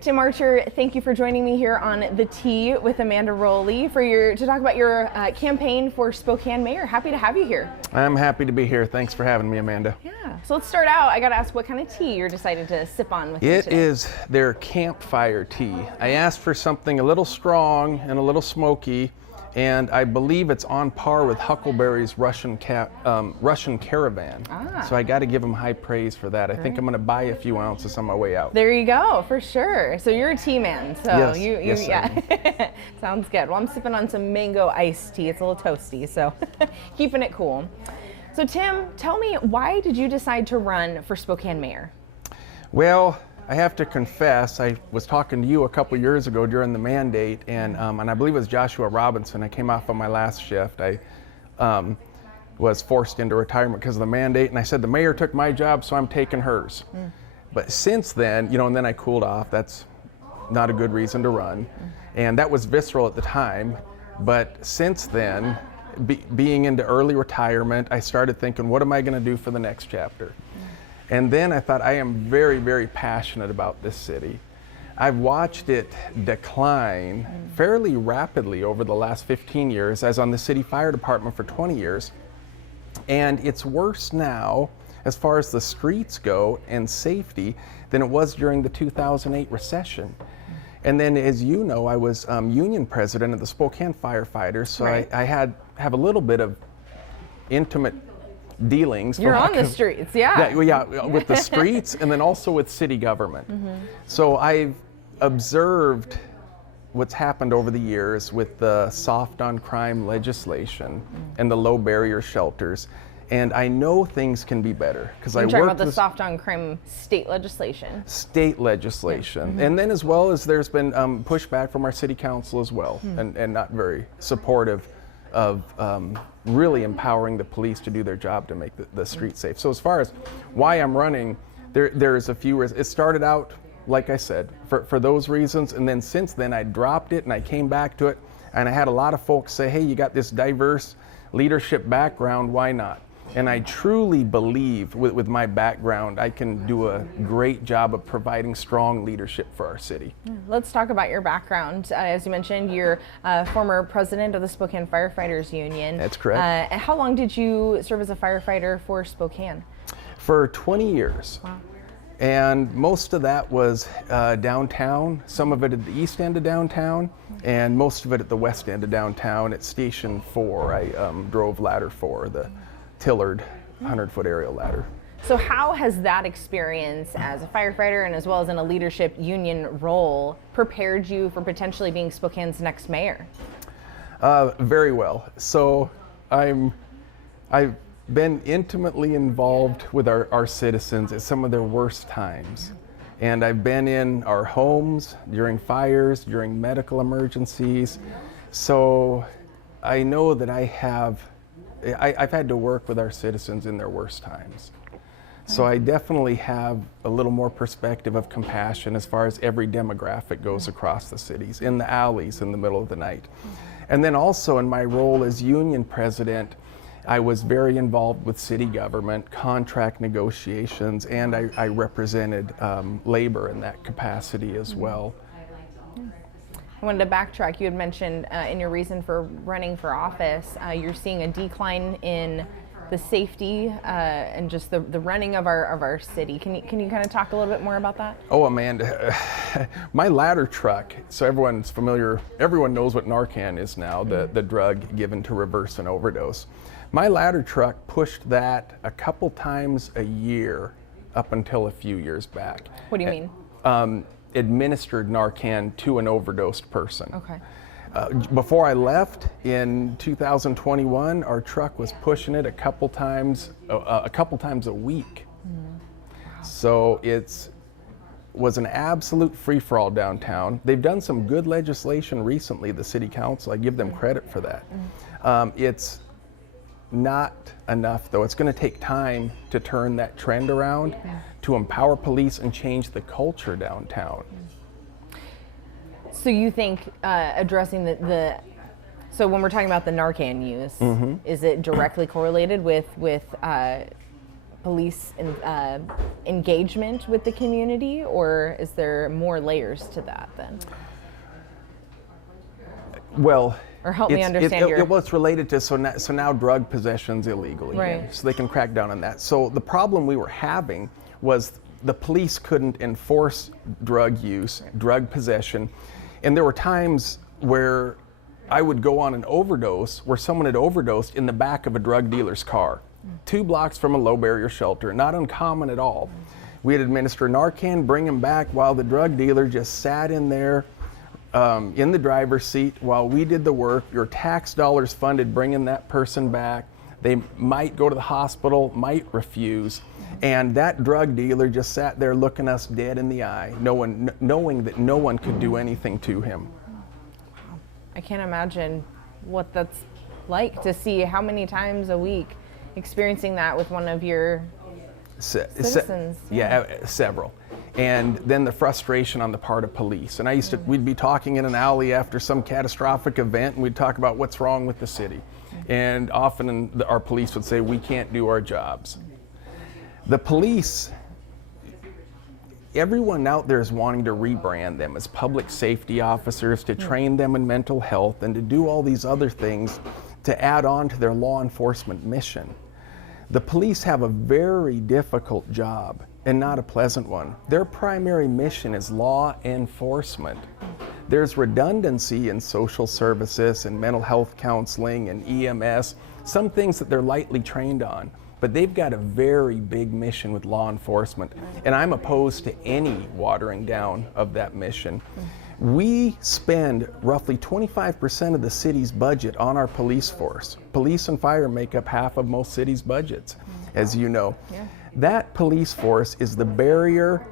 Tim Archer, thank you for joining me here on The T with Amanda Roley to talk about your campaign for Spokane Mayor. Happy to have you here. I'm happy to be here. Thanks for having me, Amanda. Yeah. So let's start out. I got to ask what kind of tea you're decided to sip on with me today. It is their campfire tea. I asked for something a little strong and a little smoky, and I believe it's on par with Huckleberry's Russian Caravan. So I got to give them high praise for that. I think I'm going to buy a few ounces on my way out. There you go, for sure. So you're a tea man. So yes, yeah. Sounds good. Well, I'm sipping on some mango iced tea. It's a little toasty, so keeping it cool. So Tim, tell me, why did you decide to run for Spokane Mayor? Well, I have to confess, I was talking to you a couple years ago during the mandate, and I believe it was Joshua Robinson. I came off on my last shift. I was forced into retirement because of the mandate, and I said the mayor took my job, so I'm taking hers. But since then, and then I cooled off. That's not a good reason to run, and that was visceral at the time. But since then, being into early retirement, I started thinking, what am I going to do for the next chapter? And then I thought, I am very, very passionate about this city. I've watched it decline fairly rapidly over the last 15 years. I was on the city fire department for 20 years. And it's worse now, as far as the streets go and safety, than it was during the 2008 recession. And then, as you know, I was union president of the Spokane firefighters, so right. I have a little bit of intimate dealings. You're on the streets, yeah, with the streets and then also with city government. So I've observed what's happened over the years with the soft on crime legislation and the low barrier shelters, and I know things can be better because I work talking about the soft on crime state legislation. State legislation, and then as well as there's been pushback from our city council as well, and not very supportive of really empowering the police to do their job to make the street safe. So as far as why I'm running, there's a few reasons. It started out, like I said, for those reasons, and then since then I dropped it and I came back to it, and I had a lot of folks say, hey, you got this diverse leadership background, why not? And I truly believe with my background, I can do a great job of providing strong leadership for our city. Let's talk about your background. As you mentioned, you're former president of the Spokane Firefighters Union. That's correct. How long did you serve as a firefighter for Spokane? For 20 years. Wow. And most of that was downtown, some of it at the east end of downtown, and most of it at the west end of downtown at Station 4. I drove Ladder 4, the Tillard 100-foot aerial ladder. So how has that experience as a firefighter and as well as in a leadership union role prepared you for potentially being Spokane's next mayor? Very well. So I've been intimately involved with our citizens at some of their worst times. And I've been in our homes during fires, during medical emergencies. So I know that I've had to work with our citizens in their worst times. So I definitely have a little more perspective of compassion as far as every demographic goes across the cities, in the alleys in the middle of the night. And then also in my role as union president, I was very involved with city government, contract negotiations, and I represented labor in that capacity as well. I wanted to backtrack. You had mentioned in your reason for running for office, you're seeing a decline in the safety and just the running of our city. Can you kind of talk a little bit more about that? Oh, Amanda, my ladder truck, so everyone's familiar, everyone knows what Narcan is now, the drug given to reverse an overdose. My ladder truck pushed that a couple times a year up until a few years back. What do you mean? Administered Narcan to an overdosed person. Okay. Before I left in 2021, our truck was pushing it a couple times a week. So it was an absolute free-for-all downtown. They've done some good legislation recently, the city council. I give them credit for that. It's not enough, though. It's going to take time to turn that trend around, to empower police and change the culture downtown. So you think addressing so when we're talking about the Narcan use, is it directly correlated with police engagement with the community, or is there more layers to that then? Well, or help me understand it's related to, so now drug possession's illegal again, right. so they can crack down on that. So the problem we were having was the police couldn't enforce drug use, drug possession, and there were times where I would go on an overdose where someone had overdosed in the back of a drug dealer's car, 2 blocks from a low barrier shelter, not uncommon at all. We'd administer Narcan, bring him back while the drug dealer just sat in there in the driver's seat while we did the work. Your tax dollars funded bringing that person back. They might go to the hospital, might refuse, and that drug dealer just sat there looking us dead in the eye, knowing that no one could do anything to him. I can't imagine what that's like to see how many times a week experiencing that with one of your citizens. Several. And then the frustration on the part of police. And we'd be talking in an alley after some catastrophic event, and we'd talk about what's wrong with the city. And often our police would say, we can't do our jobs. The police, everyone out there is wanting to rebrand them as public safety officers, to train them in mental health, and to do all these other things to add on to their law enforcement mission. The police have a very difficult job and not a pleasant one. Their primary mission is law enforcement. There's redundancy in social services and mental health counseling and EMS, some things that they're lightly trained on, but they've got a very big mission with law enforcement, and I'm opposed to any watering down of that mission. We spend roughly 25% of the city's budget on our police force. Police and fire make up half of most cities' budgets, as you know. Yeah. That police force is the barrier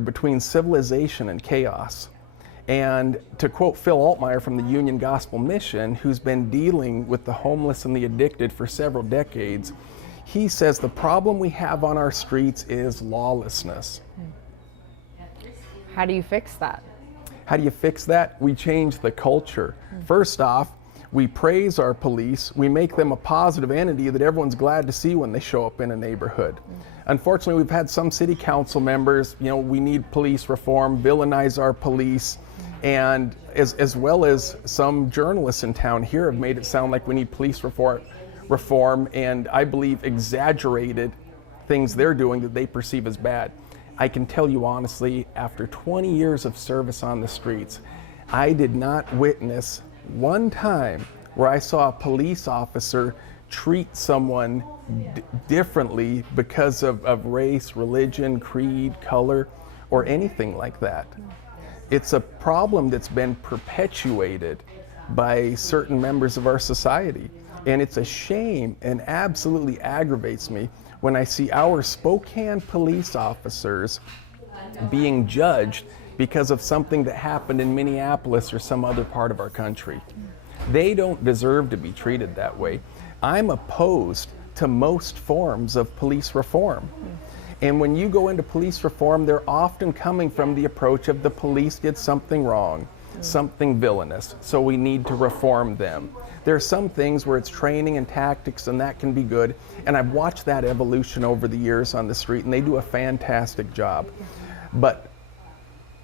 between civilization and chaos. And to quote Phil Altmeyer from the Union Gospel Mission, who's been dealing with the homeless and the addicted for several decades, he says the problem we have on our streets is lawlessness. How do you fix that? How do you fix that? We change the culture. First off, we praise our police. We make them a positive entity that everyone's glad to see when they show up in a neighborhood. Unfortunately, we've had some city council members, we need police reform, villainize our police, and as well as some journalists in town here have made it sound like we need police reform, and I believe exaggerated things they're doing that they perceive as bad. I can tell you honestly, after 20 years of service on the streets, I did not witness one time where I saw a police officer treat someone differently because of race, religion, creed, color, or anything like that. It's a problem that's been perpetuated by certain members of our society. And it's a shame and absolutely aggravates me when I see our Spokane police officers being judged because of something that happened in Minneapolis or some other part of our country. They don't deserve to be treated that way. I'm opposed to most forms of police reform. And when you go into police reform, they're often coming from the approach of the police did something wrong, something villainous, so we need to reform them. There are some things where it's training and tactics, and that can be good. And I've watched that evolution over the years on the street, and they do a fantastic job. But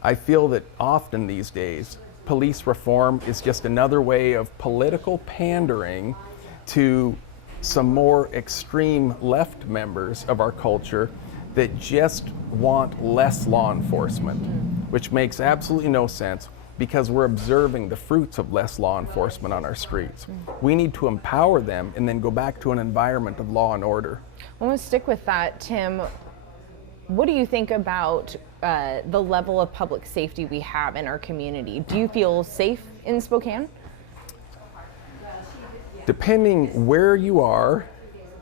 I feel that often these days, police reform is just another way of political pandering to some more extreme left members of our culture that just want less law enforcement, which makes absolutely no sense because we're observing the fruits of less law enforcement on our streets. We need to empower them and then go back to an environment of law and order. I want to stick with that, Tim. What do you think about the level of public safety we have in our community? Do you feel safe in Spokane? Depending where you are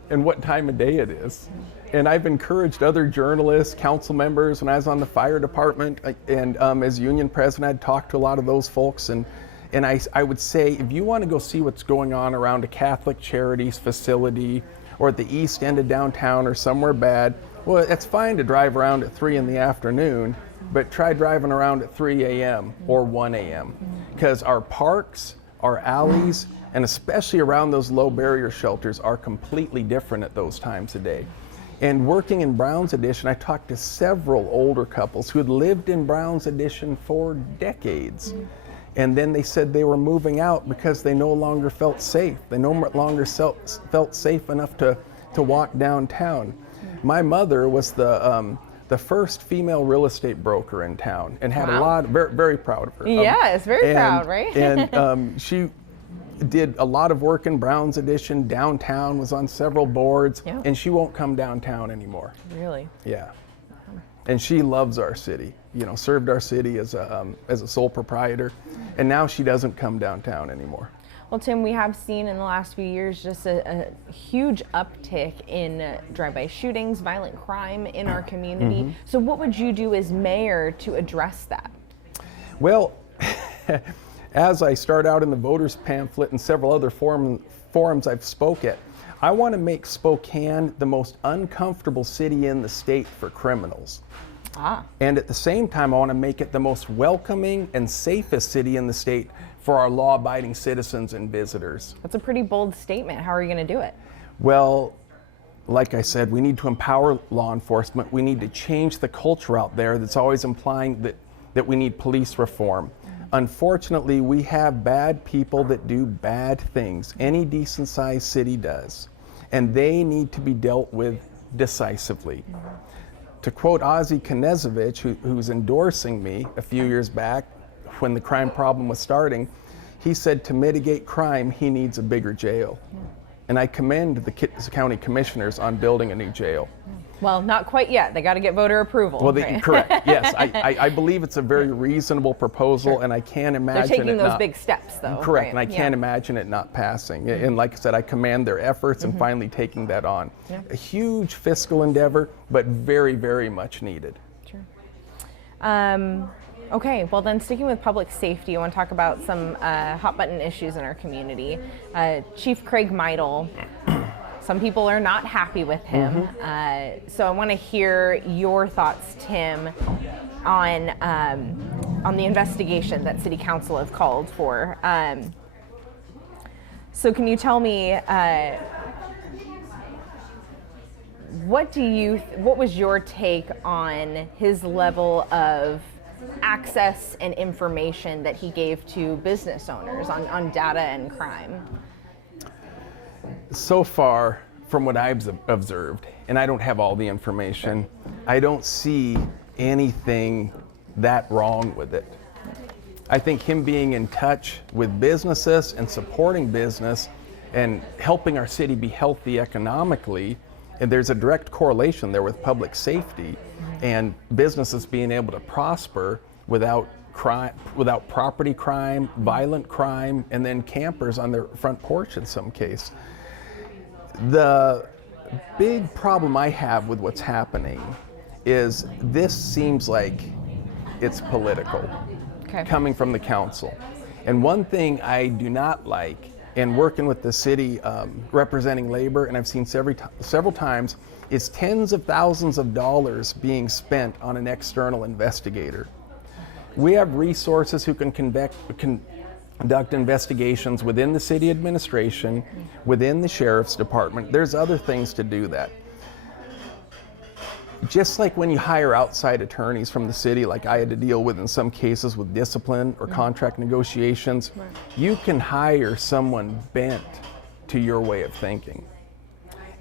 and what time of day it is. And I've encouraged other journalists, council members, when I was on the fire department, and as union president, I'd talk to a lot of those folks, and I would say, if you want to go see what's going on around a Catholic Charities facility or at the east end of downtown or somewhere bad, well, it's fine to drive around at 3 in the afternoon, but try driving around at 3 a.m. or 1 a.m. because our parks, our alleys, and especially around those low barrier shelters, are completely different at those times of day. And working in Brown's Addition, I talked to several older couples who had lived in Brown's Addition for decades. And then they said they were moving out because they no longer felt safe. They no longer felt safe enough to walk downtown. My mother was the first female real estate broker in town, and had a lot, very, very proud of her. Yes, very proud, right? And she did a lot of work in Brown's Addition, downtown, was on several boards, and she won't come downtown anymore. Really? Yeah. And she loves our city, you know, served our city as a sole proprietor, and now she doesn't come downtown anymore. Well, Tim, we have seen in the last few years just a huge uptick in drive-by shootings, violent crime in our community. So what would you do as mayor to address that? Well, as I start out in the voters pamphlet and several other forums I've spoke at, I want to make Spokane the most uncomfortable city in the state for criminals. And at the same time, I want to make it the most welcoming and safest city in the state for our law-abiding citizens and visitors. That's a pretty bold statement. How are you going to do it? Well, like I said, we need to empower law enforcement. We need to change the culture out there that's always implying that we need police reform. Unfortunately, we have bad people that do bad things. Any decent-sized city does. And they need to be dealt with decisively. To quote Ozzie Knezovich, who's endorsing me a few years back when the crime problem was starting, he said to mitigate crime, he needs a bigger jail. And I commend the county commissioners on building a new jail. Well, not quite yet. They got to get voter approval. Well, correct. Yes, I believe it's a very reasonable proposal, and I can't imagine they're taking those big steps, though. Correct, and I can't imagine it not passing. And like I said, I commend their efforts in finally taking that on. A huge fiscal endeavor, but very, very much needed. Sure. Okay, well then, sticking with public safety, I want to talk about some hot button issues in our community. Chief Craig Meidel. Some people are not happy with him. So I want to hear your thoughts, Tim, on the investigation that City Council have called for. So can you tell me, what was your take on his level of access and information that he gave to business owners on data and crime? So far, from what I've observed, and I don't have all the information, I don't see anything that wrong with it. I think him being in touch with businesses and supporting business and helping our city be healthy economically, and there's a direct correlation there with public safety and businesses being able to prosper without crime, without property crime, violent crime, and then campers on their front porch in some case. The big problem I have with what's happening is this seems like it's political, coming from the council. And one thing I do not like in working with the city representing labor, and I've seen several times, is tens of thousands of dollars being spent on an external investigator. We have resources who can conduct investigations within the city administration, within the sheriff's department. There's other things to do that. Just like when you hire outside attorneys from the city, like I had to deal with in some cases with discipline or contract negotiations, you can hire someone bent to your way of thinking.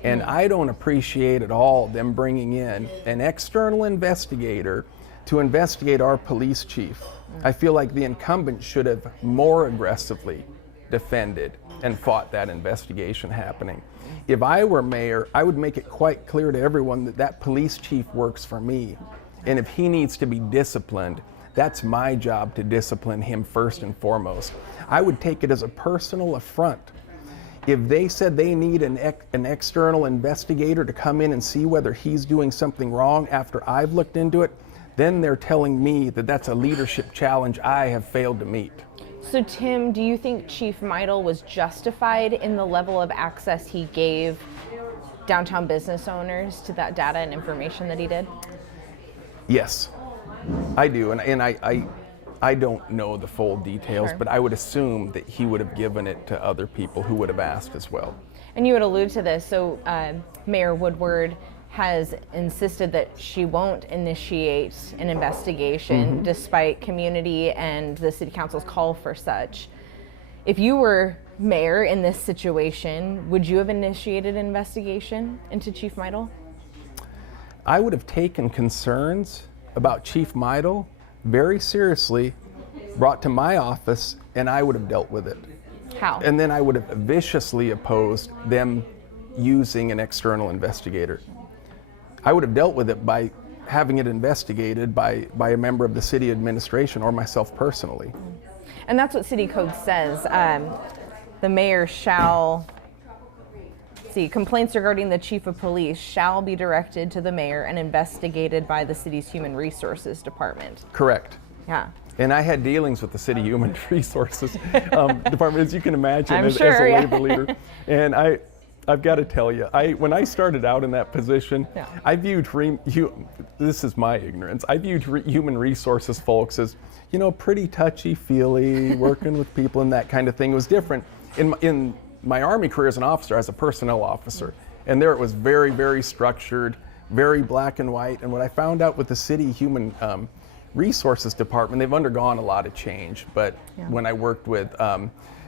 And I don't appreciate at all them bringing in an external investigator to investigate our police chief. I feel like the incumbent should have more aggressively defended and fought that investigation happening. If I were mayor, I would make it quite clear to everyone that that police chief works for me. And if he needs to be disciplined, that's my job to discipline him first and foremost. I would take it as a personal affront. If they said they need an external investigator to come in and see whether he's doing something wrong after I've looked into it, then they're telling me that that's a leadership challenge I have failed to meet. So Tim, do you think Chief Meidel was justified in the level of access he gave downtown business owners to that data and information that he did? Yes, I do, and I don't know the full details, Sure. but I would assume that he would have given it to other people who would have asked as well. And you would allude to this, so Mayor Woodward has insisted that she won't initiate an investigation despite community and the city council's call for such. If you were mayor in this situation, would you have initiated an investigation into Chief Meidel? I would have taken concerns about Chief Meidel very seriously, brought to my office, and I would have dealt with it. How? And then I would have viciously opposed them using an external investigator. I would have dealt with it by having it investigated by a member of the city administration or myself personally. And that's what city code says. The mayor shall, complaints regarding the chief of police shall be directed to the mayor and investigated by the city's human resources department. Correct. Yeah. And I had dealings with the city human resources department, as you can imagine, I'm as sure, a yeah. labor leader. And I've got to tell you, when I started out in that position, Yeah. I viewed, this is my ignorance, I viewed human resources folks as, pretty touchy-feely, working with people and that kind of thing. It was different. In my Army career as an officer, as a personnel officer, and there it was very, very structured, very black and white. And what I found out with the city human resources department, they've undergone a lot of change, but when I worked with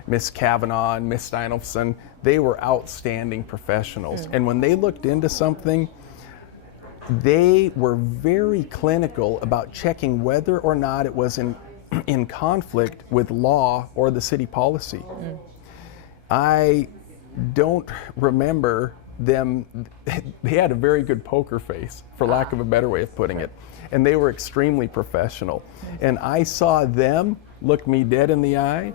Miss Kavanaugh and Miss Steinolfson, they were outstanding professionals. And when they looked into something, they were very clinical about checking whether or not it was in conflict with law or the city policy. I don't remember them, they had a very good poker face, for lack of a better way of putting it. And they were extremely professional. And I saw them look me dead in the eye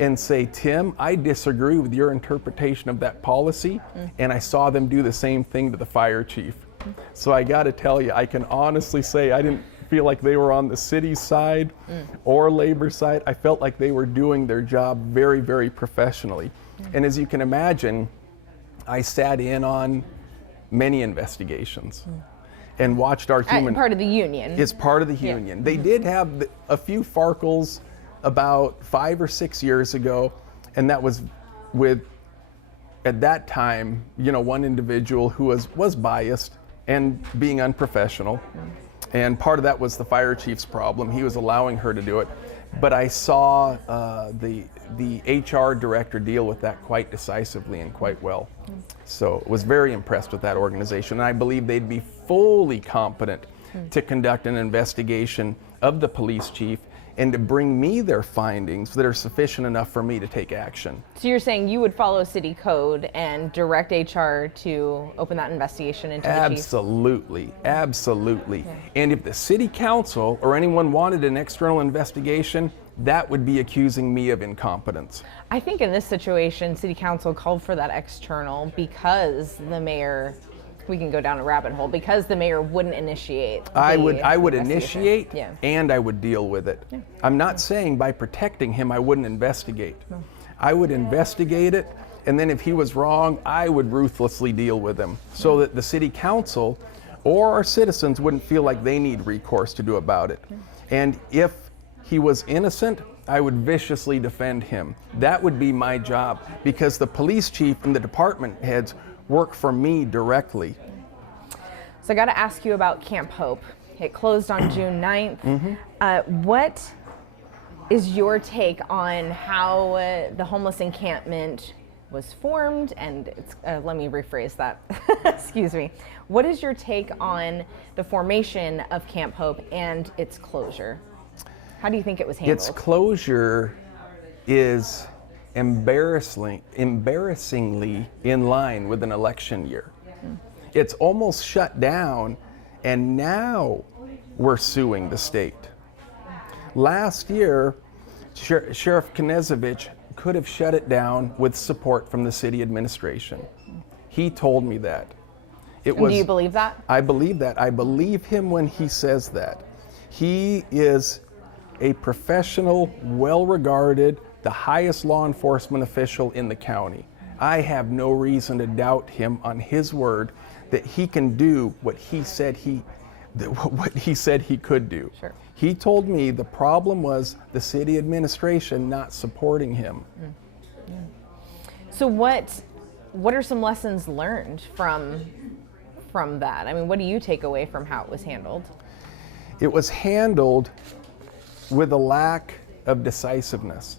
and say, Tim, I disagree with your interpretation of that policy. And I saw them do the same thing to the fire chief. So I got to tell you, I can honestly say I didn't feel like they were on the city side or labor side. I felt like they were doing their job very, very professionally. And as you can imagine, I sat in on many investigations and watched our human... Part of the union. It's part of the union. They did have a few farkles about 5 or 6 years ago, and that was with, at that time, one individual who was biased and being unprofessional. And part of that was the fire chief's problem. He was allowing her to do it. But I saw the HR director deal with that quite decisively and quite well. So was very impressed with that organization. And I believe they'd be fully competent to conduct an investigation of the police chief and to bring me their findings that are sufficient enough for me to take action. So you're saying you would follow city code and direct HR to open that investigation into the chief? Absolutely, absolutely. And if the city council or anyone wanted an external investigation, that would be accusing me of incompetence. I think in this situation, city council called for that external because the mayor, we can go down a rabbit hole, because the mayor wouldn't initiate. I would initiate Yeah. and I would deal with it. Yeah. I'm not saying by protecting him I wouldn't investigate. No. I would investigate it, and then if he was wrong, I would ruthlessly deal with him so that the city council or our citizens wouldn't feel like they need recourse to do about it. And if he was innocent, I would viciously defend him. That would be my job, because the police chief and the department heads work for me directly. So I got to ask you about Camp Hope. It closed on June 9th. What is your take on how the homeless encampment was formed? And it's, let me rephrase that. Excuse me. What is your take on the formation of Camp Hope and its closure? How do you think it was handled? Its closure is embarrassingly in line with an election year. It's almost shut down, and now we're suing the state. Last year, Sheriff Knezevich could have shut it down with support from the city administration. He told me that. Do you believe that? I believe that. I believe him when he says that. He is a professional, well-regarded, the highest law enforcement official in the county. I have no reason to doubt him on his word that he can do what he said he could do. Sure. He told me the problem was the city administration not supporting him. So what are some lessons learned from that? I mean, what do you take away from how it was handled? It was handled with a lack of decisiveness.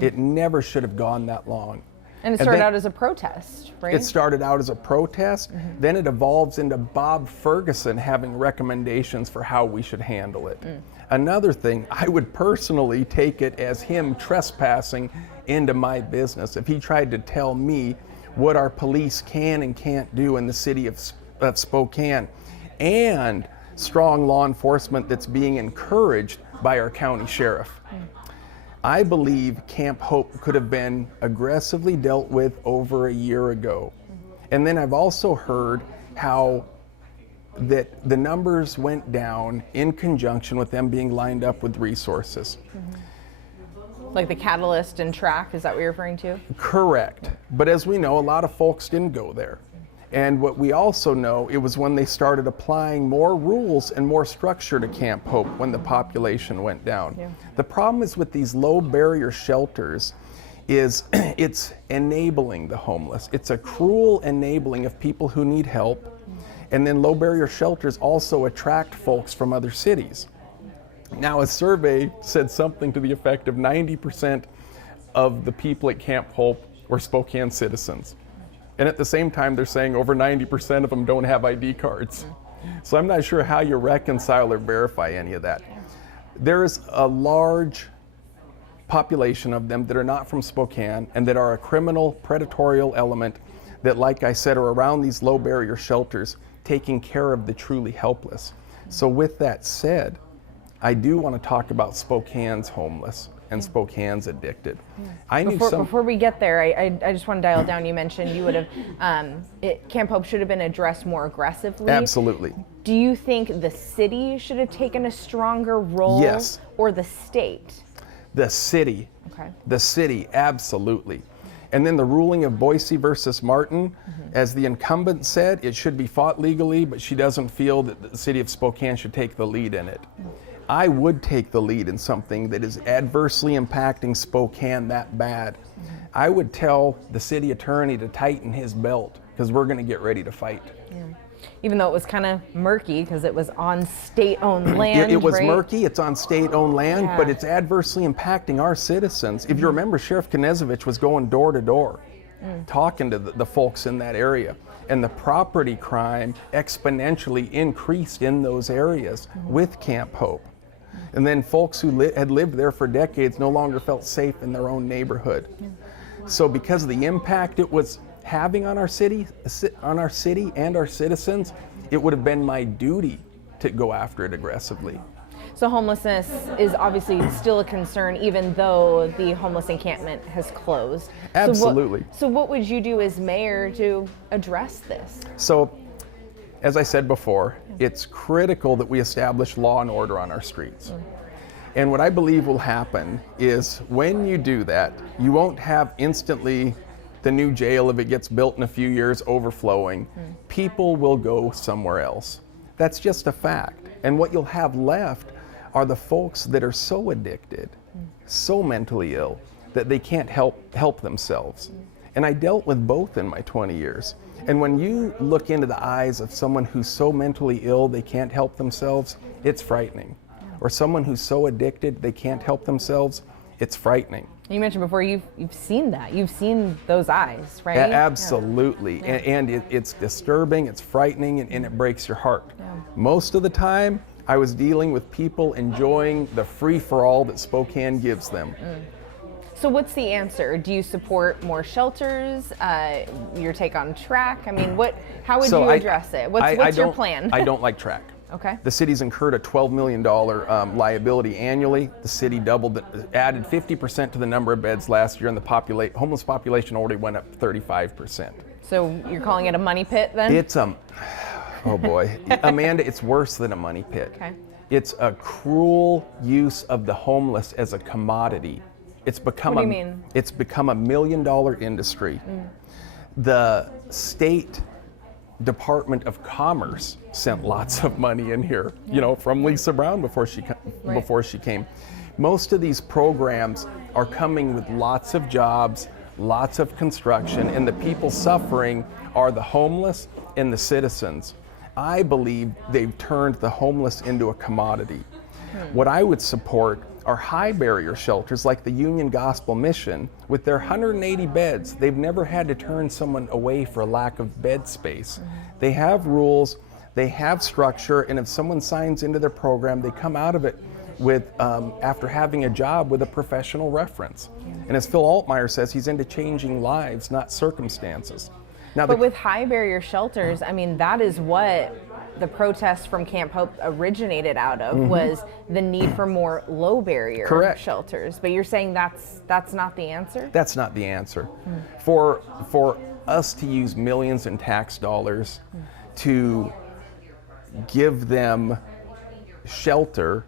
It never should have gone that long. And it started out as a protest, right? It started out as a protest, then it evolves into Bob Ferguson having recommendations for how we should handle it. Another thing, I would personally take it as him trespassing into my business. If he tried to tell me what our police can and can't do in the city of Spokane, and strong law enforcement that's being encouraged by our county sheriff. I believe Camp Hope could have been aggressively dealt with over a year ago. And then I've also heard how that the numbers went down in conjunction with them being lined up with resources. Like the catalyst and track, is that what you're referring to? Correct. But as we know, a lot of folks didn't go there. And what we also know, it was when they started applying more rules and more structure to Camp Hope when the population went down. Yeah. The problem is with these low barrier shelters is it's enabling the homeless. It's a cruel enabling of people who need help. And then low barrier shelters also attract folks from other cities. Now, a survey said something to the effect of 90% of the people at Camp Hope were Spokane citizens. And at the same time, they're saying over 90% of them don't have ID cards. So I'm not sure how you reconcile or verify any of that. There is a large population of them that are not from Spokane and that are a criminal, predatory element that, like I said, are around these low barrier shelters taking care of the truly helpless. So with that said, I do want to talk about Spokane's homeless and Spokane's addicted. I knew Before we get there, I just want to dial down. You mentioned you would have, Camp Hope should have been addressed more aggressively. Absolutely. Do you think the city should have taken a stronger role? Yes. Or the state? The city. Okay. The city, absolutely. And then the ruling of Boise versus Martin, as the incumbent said, it should be fought legally, but she doesn't feel that the city of Spokane should take the lead in it. I would take the lead in something that is adversely impacting Spokane that bad. I would tell the city attorney to tighten his belt because we're going to get ready to fight. Yeah. Even though it was kind of murky because it was on state-owned land, It was right? murky, it's on state-owned land, Yeah. but it's adversely impacting our citizens. If you remember, Sheriff Knezevich was going door to door, talking to the folks in that area. And the property crime exponentially increased in those areas with Camp Hope. And then folks who had lived there for decades no longer felt safe in their own neighborhood. So because of the impact it was having on our city and our citizens, it would have been my duty to go after it aggressively. So homelessness is obviously still a concern, even though the homeless encampment has closed. Absolutely. So what would you do as mayor to address this? So, as I said before, it's critical that we establish law and order on our streets. And what I believe will happen is when you do that, you won't have instantly the new jail, if it gets built in a few years, overflowing. People will go somewhere else. That's just a fact. And what you'll have left are the folks that are so addicted, so mentally ill, that they can't help themselves. And I dealt with both in my 20 years. And when you look into the eyes of someone who's so mentally ill they can't help themselves, it's frightening. Or someone who's so addicted they can't help themselves, it's frightening. You mentioned before you've seen that. You've seen those eyes, right? Absolutely. Yeah. And it's disturbing, it's frightening, and it breaks your heart. Yeah. Most of the time, I was dealing with people enjoying the free-for-all that Spokane gives them. So what's the answer? Do you support more shelters? Your take on track? I mean, how would you address it? What's your plan? I don't like track. Okay. The city's incurred a $12 million liability annually. The city added 50% to the number of beds last year, and the homeless population already went up 35%. So you're calling it a money pit then? It's oh boy. Amanda, it's worse than a money pit. Okay. It's a cruel use of the homeless as a commodity. It's become What do you mean? It's become $1 million industry. The state Department of Commerce sent lots of money in here, you know, from Lisa Brown before she came. Most of these programs are coming with lots of jobs, lots of construction, and the people suffering are the homeless and the citizens. I believe they've turned the homeless into a commodity. What I would support are high barrier shelters like the Union Gospel Mission. With their 180 beds, they've never had to turn someone away for a lack of bed space. They have rules, they have structure, and if someone signs into their program, they come out of it with after having a job with a professional reference. And as Phil Altmaier says, he's into changing lives, not circumstances. Now, but with high barrier shelters, I mean, that is what the protest from Camp Hope originated out of, was the need for more low barrier shelters. But you're saying that's not the answer? That's not the answer. For us to use millions in tax dollars to give them shelter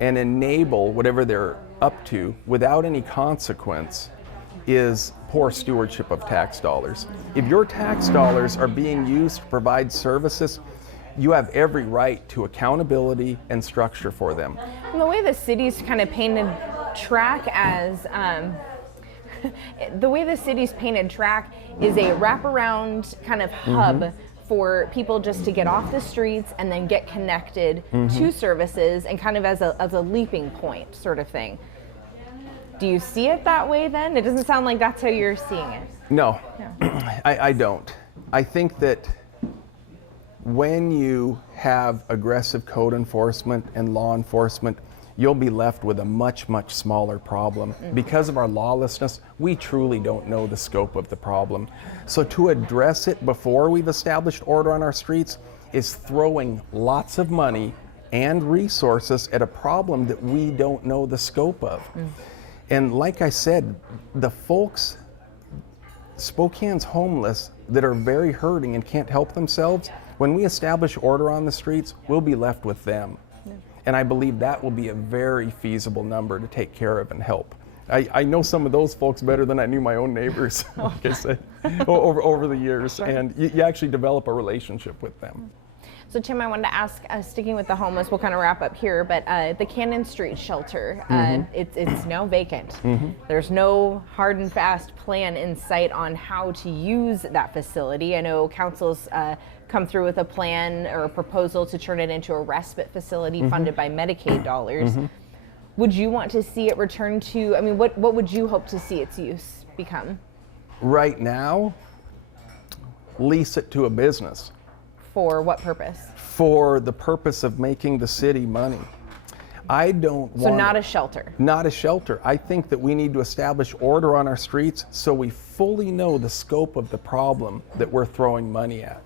and enable whatever they're up to without any consequence is poor stewardship of tax dollars. If your tax dollars are being used to provide services, you have every right to accountability and structure for them. And the way the city's kind of painted track as, the way the city's painted track is a wraparound kind of hub for people just to get off the streets and then get connected to services, and kind of as a leaping point sort of thing. Do you see it that way then? It doesn't sound like that's how you're seeing it. No. I don't. I think that when you have aggressive code enforcement and law enforcement, you'll be left with a much, much smaller problem. Because of our lawlessness, we truly don't know the scope of the problem. So to address it before we've established order on our streets is throwing lots of money and resources at a problem that we don't know the scope of. And like I said, the folks, Spokane's homeless that are very hurting and can't help themselves, when we establish order on the streets, we'll be left with them. And I believe that will be a very feasible number to take care of and help. I know some of those folks better than I knew my own neighbors, like I said, over the years. And you actually develop a relationship with them. So Tim, I wanted to ask, sticking with the homeless, we'll kind of wrap up here, but the Cannon Street shelter, it's now vacant. There's no hard and fast plan in sight on how to use that facility. I know council's come through with a plan or a proposal to turn it into a respite facility funded by Medicaid dollars. Would you want to see it return to, I mean, what would you hope to see its use become? Right now, lease it to a business. For what purpose? For the purpose of making the city money. I don't want... So not a shelter? Not a shelter. I think that we need to establish order on our streets so we fully know the scope of the problem that we're throwing money at.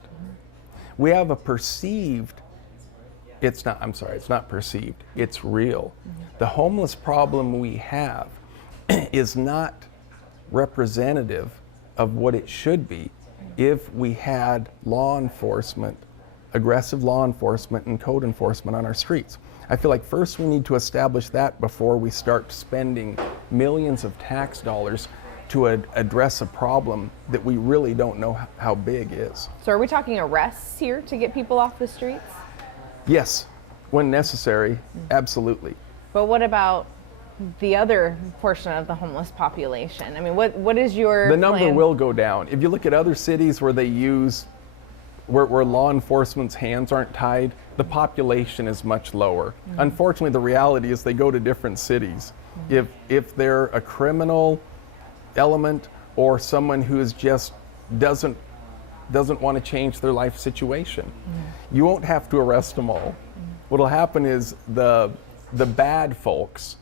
We have a perceived... it's not perceived. It's real. The homeless problem we have is not representative of what it should be if we had law enforcement, aggressive law enforcement and code enforcement on our streets. I feel like first we need to establish that before we start spending millions of tax dollars to address a problem that we really don't know how big is. So are we talking arrests here to get people off the streets? Yes, when necessary, absolutely. But what about the other portion of the homeless population? I mean, what is your plan? The number will go down. If you look at other cities where they use, where law enforcement's hands aren't tied, the population is much lower. Unfortunately, the reality is they go to different cities. If they're a criminal element or someone who is just doesn't want to change their life situation, you won't have to arrest them all. What'll happen is the bad folks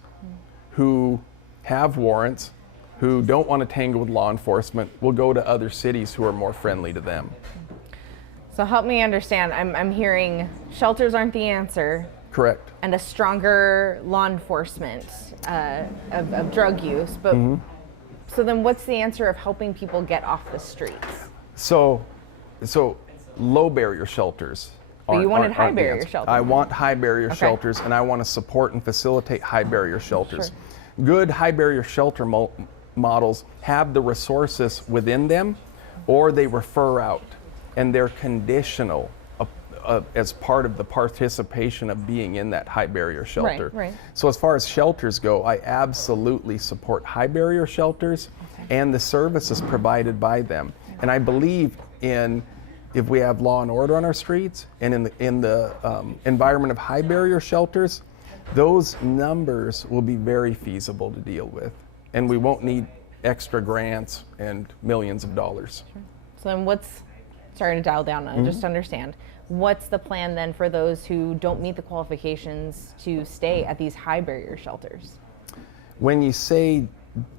who have warrants, who don't want to tangle with law enforcement, will go to other cities who are more friendly to them. So help me understand, I'm hearing shelters aren't the answer. Correct. And a stronger law enforcement of drug use, but so then what's the answer of helping people get off the streets? So low barrier shelters. But you wanted high barrier shelters. I want high barrier shelters, and I want to support and facilitate high barrier shelters. Good high barrier shelter models have the resources within them, or they refer out. and they're conditional as part of the participation of being in that high barrier shelter. Right. So as far as shelters go, I absolutely support high barrier shelters and the services provided by them. And I believe if we have law and order on our streets and in the environment of high barrier shelters, those numbers will be very feasible to deal with. And we won't need extra grants and millions of dollars. Sure. So then sorry to dial down on, just to understand, what's the plan then for those who don't meet the qualifications to stay at these high barrier shelters? When you say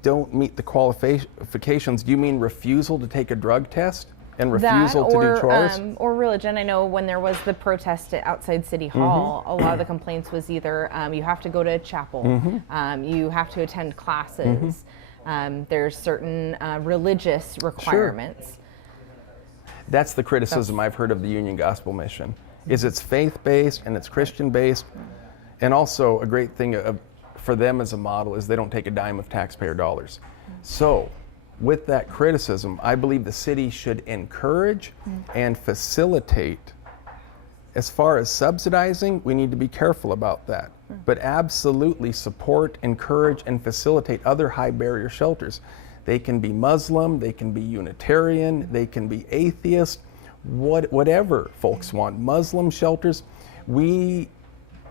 don't meet the qualifications, do you mean refusal to take a drug test and refusal to do chores? Or religion. I know when there was the protest outside City Hall, a lot of the complaints was either you have to go to chapel, you have to attend classes, there's certain religious requirements. Sure. That's the criticism I've heard of the Union Gospel Mission, is it's faith-based and it's Christian-based, and also a great thing for them as a model is they don't take a dime of taxpayer dollars. So with that criticism, I believe the city should encourage and facilitate. As far as subsidizing, we need to be careful about that, but absolutely support, encourage, and facilitate other high barrier shelters. They can be Muslim, they can be Unitarian, they can be atheist, whatever folks want. Muslim shelters, we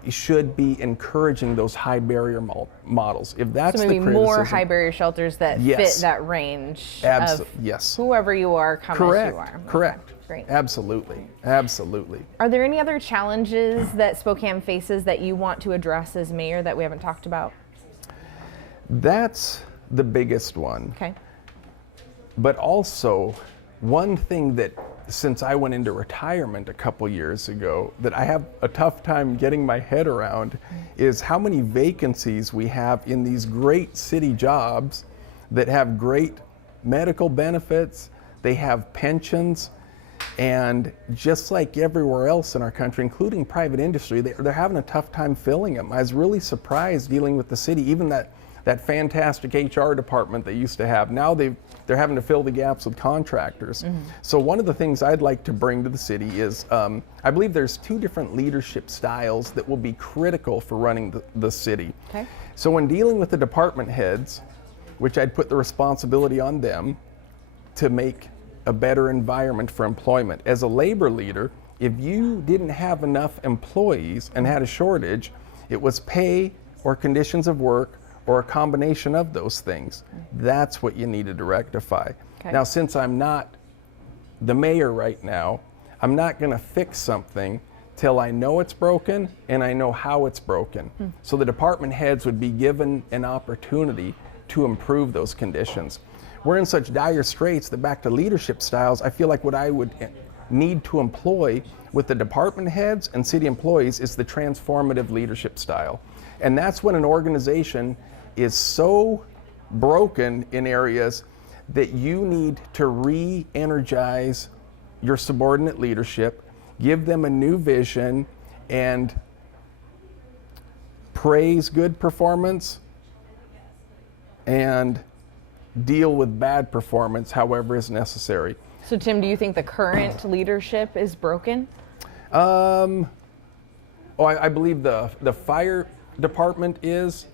should be encouraging those high barrier models. If that's so maybe the criticism, more high barrier shelters that fit that range of whoever you are, come as you are. Correct. Great. Absolutely. Are there any other challenges that Spokane faces that you want to address as mayor that we haven't talked about? That's the biggest one. Okay. But also, one thing that since I went into retirement a couple years ago that I have a tough time getting my head around is how many vacancies we have in these great city jobs that have great medical benefits, they have pensions, and just like everywhere else in our country, including private industry, they're having a tough time filling them. I was really surprised dealing with the city, even that fantastic HR department they used to have. Now they're having to fill the gaps with contractors. So one of the things I'd like to bring to the city is, I believe there's 2 different leadership styles that will be critical for running the city. Okay. So when dealing with the department heads, which I'd put the responsibility on them to make a better environment for employment. As a labor leader, if you didn't have enough employees and had a shortage, it was pay or conditions of work or a combination of those things. That's what you needed to rectify. Okay. Now, since I'm not the mayor right now, I'm not gonna fix something till I know it's broken and I know how it's broken. So the department heads would be given an opportunity to improve those conditions. We're in such dire straits that back to leadership styles, I feel like what I would need to employ with the department heads and city employees is the transformative leadership style. And that's when an organization is so broken in areas that you need to re-energize your subordinate leadership, give them a new vision, and praise good performance and deal with bad performance however is necessary. So Tim, do you think the current leadership is broken? I believe the fire department is,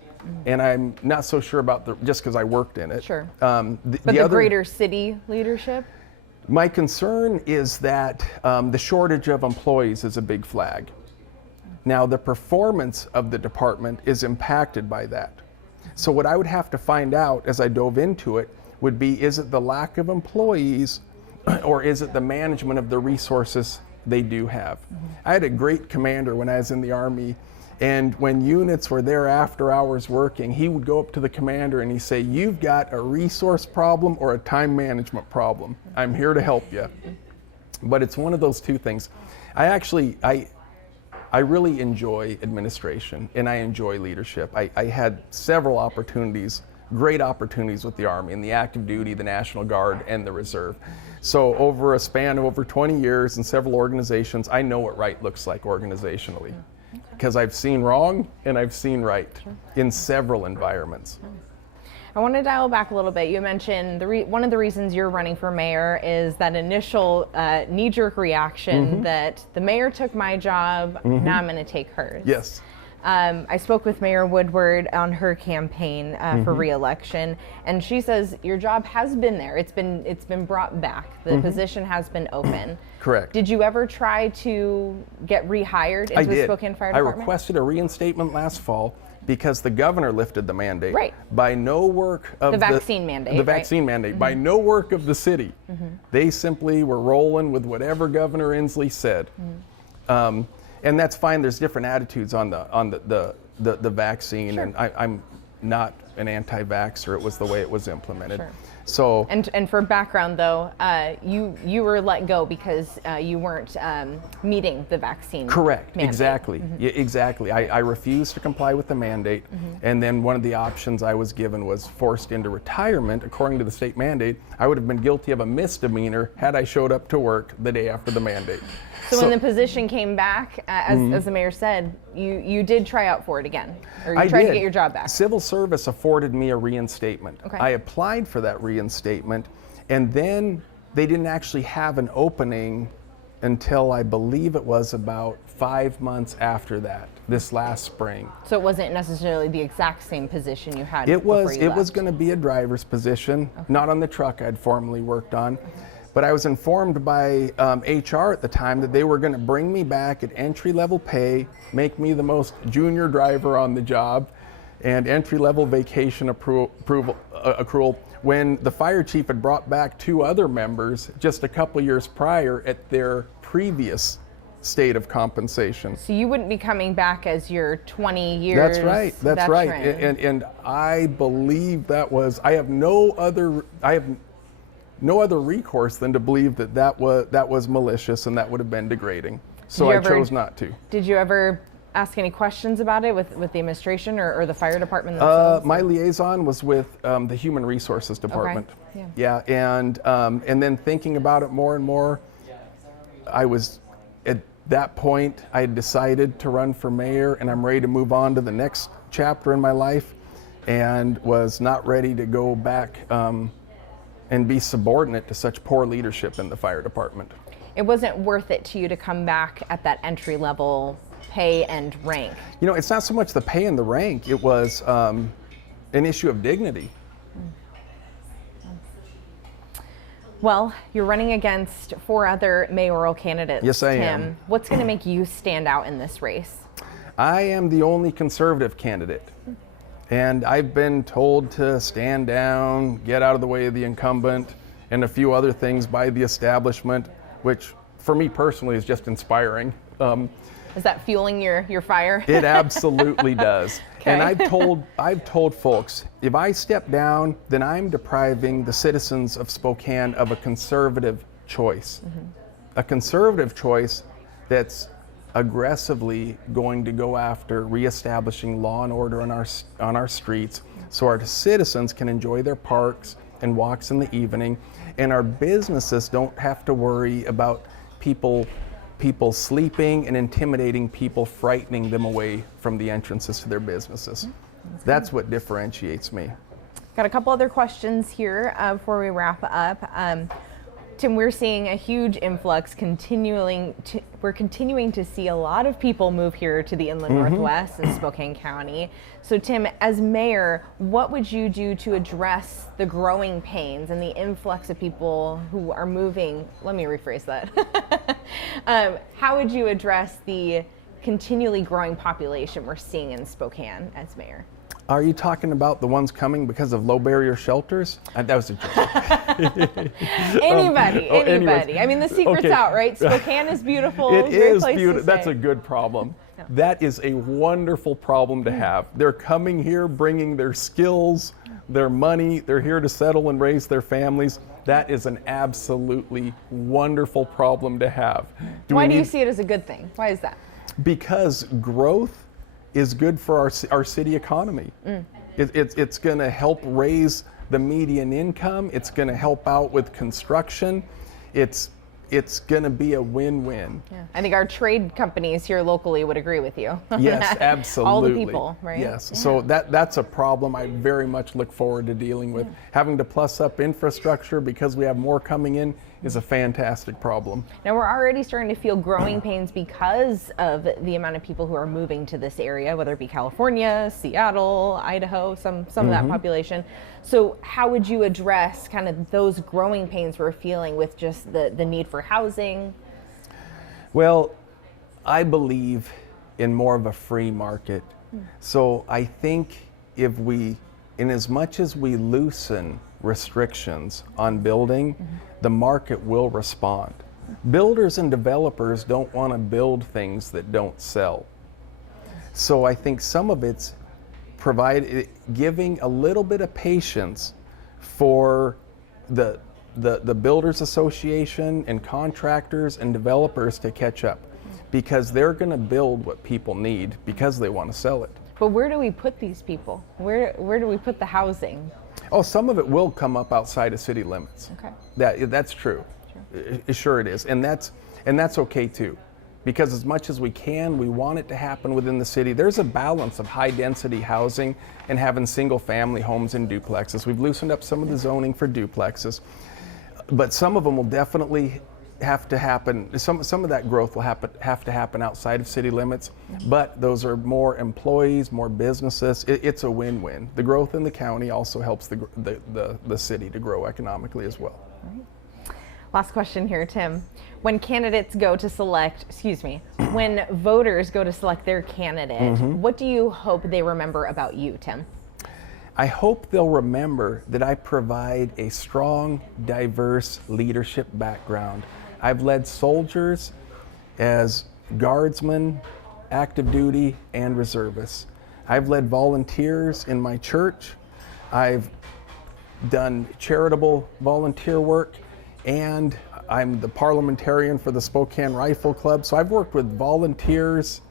and I'm not so sure about just because I worked in it. Sure. But the greater city leadership? My concern is that the shortage of employees is a big flag. Now, the performance of the department is impacted by that. So what I would have to find out as I dove into it would be, is it the lack of employees or is it the management of the resources they do have? I had a great commander when I was in the Army, and when units were there after hours working, he would go up to the commander and he'd say, "You've got a resource problem or a time management problem. I'm here to help you." But it's one of those 2 things. I really enjoy administration and I enjoy leadership. I had several opportunities, great opportunities with the Army and the active duty, the National Guard, and the Reserve. So over a span of over 20 years in several organizations, I know what right looks like organizationally. Because I've seen wrong and I've seen right in several environments. I want to dial back a little bit. You mentioned one of the reasons you're running for mayor is that initial knee-jerk reaction that the mayor took my job, now I'm going to take hers. Yes. I spoke with Mayor Woodward on her campaign for re-election, and she says your job has been there. It's been brought back. The position has been open. Correct. Did you ever try to get rehired into the Spokane Fire Department? I requested a reinstatement last fall because the governor lifted the mandate. Right. By no work of the vaccine mandate. The vaccine mandate. By no work of the city. They simply were rolling with whatever Governor Inslee said. And that's fine. There's different attitudes on the vaccine, Sure. and I'm not an anti-vaxxer. It was the way it was implemented. Sure. So and for background though, you were let go because you weren't meeting the vaccine. Correct. mandate. Exactly. Yeah, exactly. I refused to comply with the mandate, and then one of the options I was given was forced into retirement. According to the state mandate, I would have been guilty of a misdemeanor had I showed up to work the day after the mandate. So when the position came back, as the mayor said, you did try out for it again, or you tried to get your job back. Civil service afforded me a reinstatement. Okay. I applied for that reinstatement, and then they didn't actually have an opening until I believe it was about 5 months after that, this last spring. So it wasn't necessarily the exact same position you had. It was left. going to be a driver's position, not on the truck I'd formerly worked on. But I was informed by HR at the time that they were going to bring me back at entry-level pay, make me the most junior driver on the job, and entry-level vacation accrual when the fire chief had brought back 2 other members just a couple years prior at their previous state of compensation. So you wouldn't be coming back as your 20 years That's right. That's veteran. right. And I believe that was. I have no other recourse than to believe that was malicious and that would have been degrading. So I chose not to. Did you ever ask any questions about it with the administration or the fire department themselves? My liaison was with the Human Resources Department. Okay. Yeah, and then thinking about it more and more, I was at that point I had decided to run for mayor, and I'm ready to move on to the next chapter in my life, and was not ready to go back and be subordinate to such poor leadership in the fire department. It wasn't worth it to you to come back at that entry level pay and rank. You know, it's not so much the pay and the rank, it was an issue of dignity. Well, you're running against 4 other mayoral candidates. Yes, I Tim. am. What's going to make you stand out in this race? I am the only conservative candidate. And I've been told to stand down, get out of the way of the incumbent, and a few other things by the establishment, which for me personally is just inspiring. Is that fueling your fire? It absolutely does. Okay. And I've told folks, if I step down, then I'm depriving the citizens of Spokane of a conservative choice. A conservative choice that's aggressively going to go after reestablishing law and order on our streets so our citizens can enjoy their parks and walks in the evening, and our businesses don't have to worry about people sleeping and intimidating people, frightening them away from the entrances to their businesses. That's what differentiates me. Got a couple other questions here before we wrap up. Tim, we're seeing a huge influx we're continuing to see a lot of people move here to the Inland Northwest and Spokane County. So Tim, as mayor, what would you do to address the growing pains and the influx of people who are moving? Let me rephrase that. How would you address the continually growing population we're seeing in Spokane as mayor? Are you talking about the ones coming because of low barrier shelters? That was a joke. Anybody. I mean, the secret's out, right? Spokane is beautiful. It great is place beautiful. to That's stay. a good problem. That is a wonderful problem to have. They're coming here, bringing their skills, their money. They're here to settle and raise their families. That is an absolutely wonderful problem to have. Why do you see it as a good thing? Why is that? Because growth is good for our city economy. It's going to help raise the median income. It's going to help out with construction. It's it's going to be a win-win. Yeah. I think our trade companies here locally would agree with you. Yes, absolutely. All the people, right? Yes. Yeah. So that's a problem I very much look forward to dealing with. Having to plus up infrastructure because we have more coming in is a fantastic problem. Now we're already starting to feel growing pains because of the amount of people who are moving to this area, whether it be California, Seattle, Idaho, some of that population. So how would you address kind of those growing pains we're feeling with just the need for housing? Well, I believe in more of a free market. So I think if we, in as much as we loosen restrictions on building, the market will respond. Builders and developers don't want to build things that don't sell. So I think some of it's giving a little bit of patience for the Builders Association and contractors and developers to catch up, because they're going to build what people need because they want to sell it. But where do we put these people? Where do we put the housing? Oh, some of it will come up outside of city limits. Okay. That's true. Sure it is, and that's okay too, because as much as we can, we want it to happen within the city. There's a balance of high density housing and having single family homes and duplexes. We've loosened up some of the zoning for duplexes, but some of them will definitely have to happen. Some of that growth will have to happen outside of city limits, but those are more employees, more businesses. It's a win-win. The growth in the county also helps the city to grow economically as well. Last question here, Tim. When when voters go to select their candidate, what do you hope they remember about you, Tim? I hope they'll remember that I provide a strong, diverse leadership background. I've led soldiers as guardsmen, active duty, and reservists. I've led volunteers in my church. I've done charitable volunteer work, and I'm the parliamentarian for the Spokane Rifle Club. So I've worked with volunteers,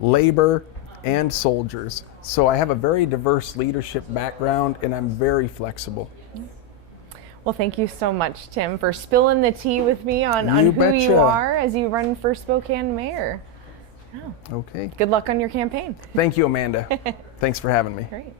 labor, and soldiers. So I have a very diverse leadership background, and I'm very flexible. Well, thank you so much, Tim, for spilling the tea with me on who you are as you run for Spokane mayor. Oh. Okay. Good luck on your campaign. Thank you, Amanda. Thanks for having me. Great.